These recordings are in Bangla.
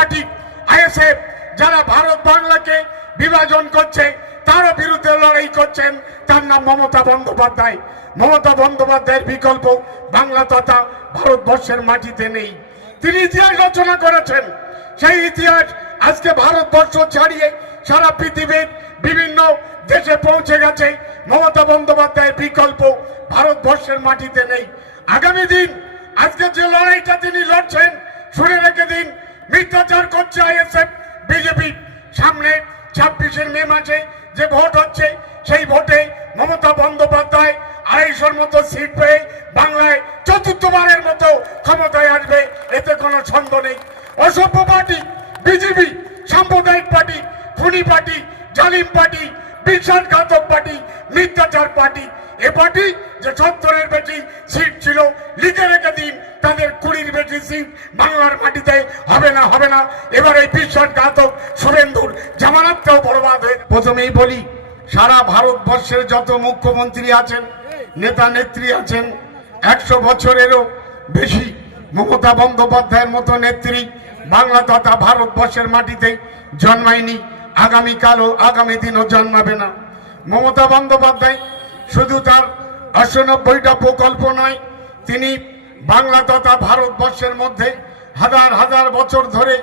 পার্টি আইএসএফ যারা ভারত বাংলাকে বিভাজন করছে তার বিরুদ্ধে লড়াই করছেন, তার নাম মমতা বন্দ্যোপাধ্যায়। মমতা বন্দ্যোপাধ্যায়ের বিকল্প বাংলা তথা ভারতবর্ষের মাটিতে নেই। তিনি ইতিহাস রচনা করেছেন, সেই ইতিহাস আজকে ভারতবর্ষ ছাড়িয়ে সারা পৃথিবীর বিভিন্ন দেশে পৌঁছে গেছে। মমতা বন্দ্যোপাধ্যায়ের বিকল্প ভারতবর্ষের মাটিতে নেই। আগামী দিন আজকে যে লড়াইটা তিনি লড়ছেন, শুনে রেখে দিন, মিথ্যাচার করছে আইএসএফ বিজেপি। সামনে 26 মে মাসে যে ভোট হচ্ছে, সেই ভোটে মমতা বন্দ্যোপাধ্যায় 250-র মতো সিট পেয়ে বাংলায় চতুর্থবারের মতো ক্ষমতায় আসবে, এতে কোনো সন্দেহ নেই। অসভ্য পার্টি বিজেপি, সাম্প্রদায়িক পার্টি, খুনি পার্টি, জালিম পার্টি, বিশ্বাসঘাতক পার্টি, মিথ্যাচার পার্টি। এ পার্টি যে 70-এর বেশি সিট ছিল, লিখে রেখে দিন, তাদের 20-র বেশি সিট বাংলার মাটিতে হবে না। এবার এই বিশ্বাসঘাতক শুভেন্দুর জামানতটাও বরবাদ হয়ে। প্রথমেই বলি, সারা ভারতবর্ষের যত মুখ্যমন্ত্রী আছেন, নেতা নেত্রী আছেন, 100 বছরেরও বেশি মমতা বন্দ্যোপাধ্যায়ের মতো নেত্রী বাংলা তথা ভারতবর্ষের মাটিতে জন্মায়নি, আগামীকালও আগামী দিনও জন্মাবে না। মমতা বন্দ্যোপাধ্যায় শুধু তার 98টা প্রকল্প নয়, তিনি বাংলা তথা ভারতবর্ষের মধ্যে হাজার হাজার বছর ধরে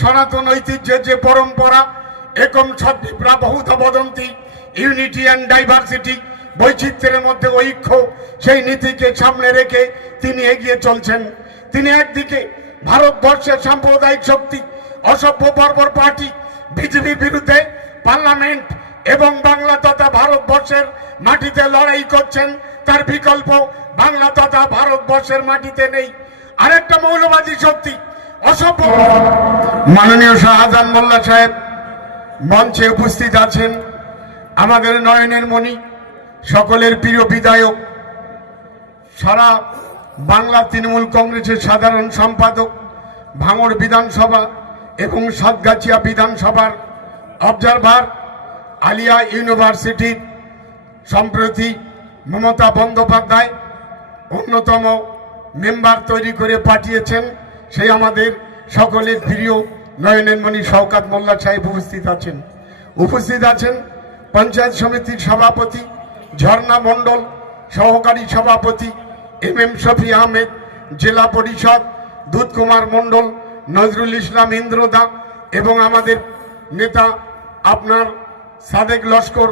সনাতন ঐতিহ্যের যে পরম্পরা, একম সদ্বিপ্রা বহুধা বদন্তি, ইউনিটি অ্যান্ড ডাইভার্সিটি, বৈচিত্র্যের মধ্যে ঐক্য, সেই নীতিকে সামনে রেখে তিনি এগিয়ে চলছেন। তিনি একদিকে ভারতবর্ষের সাম্প্রদায়িক শক্তি, অসভ্য বর্বর পার্টি বিজেপির বিরুদ্ধে পার্লামেন্ট এবং বাংলা তথা ভারতবর্ষের মাটিতে লড়াই করছেন, তার বিকল্প বাংলা তথা ভারতবর্ষের মাটিতে নেই। আরেকটা মৌলবাদী শক্তি অসভ্য। মাননীয় শাহজাহান মোল্লা সাহেব মঞ্চে উপস্থিত আছেন, আমাদের নয়নের মণি, সকলের প্রিয় বিধায়ক, সারা বাংলা তৃণমূল কংগ্রেসের সাধারণ সম্পাদক, ভাঙড় বিধানসভা এবং সাতগাছিয়া বিধানসভার অবজারভার, আলিয়া ইউনিভার্সিটির সম্প্রতি মমতা বন্দ্যোপাধ্যায় অন্যতম মেম্বার তৈরি করে পাঠিয়েছেন, সেই আমাদের সকলের প্রিয় নয়নের মণি শওকত মোল্লা সাহেব উপস্থিত আছেন পঞ্চায়েত সমিতির সভাপতি ঝর্ণা মণ্ডল, সহকারী সভাপতি MM শফি আহমেদ, জেলা পরিষদ দুধ কুমার মণ্ডল, নজরুল ইসলাম ইন্দ্রদা এবং আমাদের নেতা আপনার সাদেক লস্কর,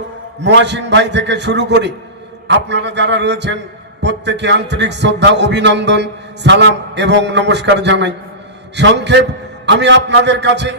মহাসিন ভাই থেকে শুরু করে আপনারা যারা রয়েছেন প্রত্যেকে আন্তরিক শ্রদ্ধা, অভিনন্দন, সালাম এবং নমস্কার জানাই। সংক্ষেপ আমি আপনাদের কাছে